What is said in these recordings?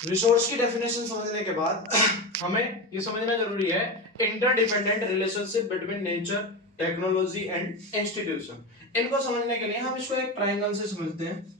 Resource की definition समझने के बाद हमें ये समझना जरूरी है interdependent relationship between nature, technology and institution. इनको समझने के लिए हम इसको एक ट्रायंगल से समझते हैं।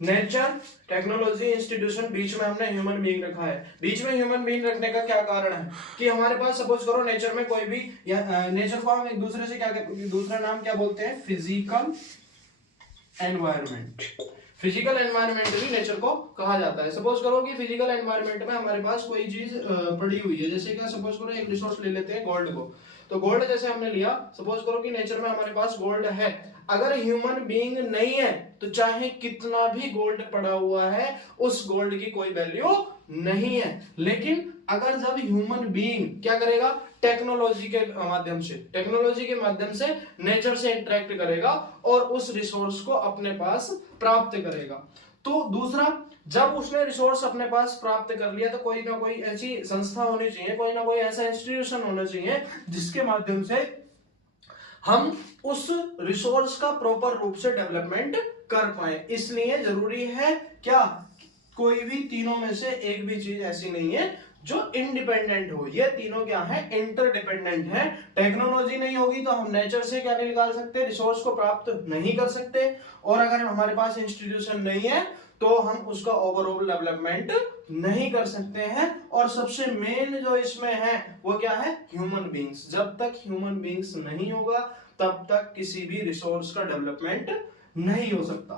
नेचर, टेक्नोलॉजी, इंस्टीट्यूशन, बीच में हमने ह्यूमन बीइंग रखा है। बीच में ह्यूमन बीइंग रखने का क्या कारण है कि हमारे पास सपोज करो नेचर में कोई भी नेचर को हम एक दूसरे से क्या दूसरा नाम क्या बोलते हैं, फिजिकल एनवायरनमेंट। फिजिकल एनवायरनमेंट भी नेचर को कहा जाता है। सपोज करो कि फिजिकल एनवायरनमेंट में हमारे पास कोई चीज पड़ी हुई है, जैसे क्या सपोज करो एक रिसोर्स ले लेते हैं गोल्ड को। तो गोल्ड जैसे हमने लिया, सपोज करो कि नेचर में हमारे पास गोल्ड है, अगर ह्यूमन बीइंग नहीं है तो चाहे कितना भी गोल्ड पड़ा हुआ है उस गोल्ड की कोई वैल्यू नहीं है। लेकिन अगर जब ह्यूमन बीइंग क्या करेगा, टेक्नोलॉजी के माध्यम से नेचर से इंटरेक्ट करेगा और उस रिसोर्स को अपने पास प्राप्त करेगा। तो दूसरा, जब उसने रिसोर्स अपने पास प्राप्त कर लिया तो कोई ना कोई ऐसी संस्था होनी चाहिए, कोई ना कोई ऐसा इंस्टीट्यूशन होना चाहिए जिसके माध्यम से हम उस रिसोर्स का प्रॉपर रूप से डेवलपमेंट कर पाए। इसलिए जरूरी है क्या, कोई भी तीनों में से एक भी चीज ऐसी नहीं है जो इंडिपेंडेंट हो। ये तीनों क्या है, इंटरडिपेंडेंट है। टेक्नोलॉजी नहीं होगी तो हम नेचर से क्या नहीं निकाल सकते, रिसोर्स को प्राप्त नहीं कर सकते। और अगर हमारे पास इंस्टीट्यूशन नहीं है तो हम उसका ओवरऑल डेवलपमेंट नहीं कर सकते हैं। और सबसे मेन जो इसमें है वो क्या है, ह्यूमन बीइंग्स। जब तक ह्यूमन बीइंग्स नहीं होगा तब तक किसी भी रिसोर्स का डेवलपमेंट नहीं हो सकता।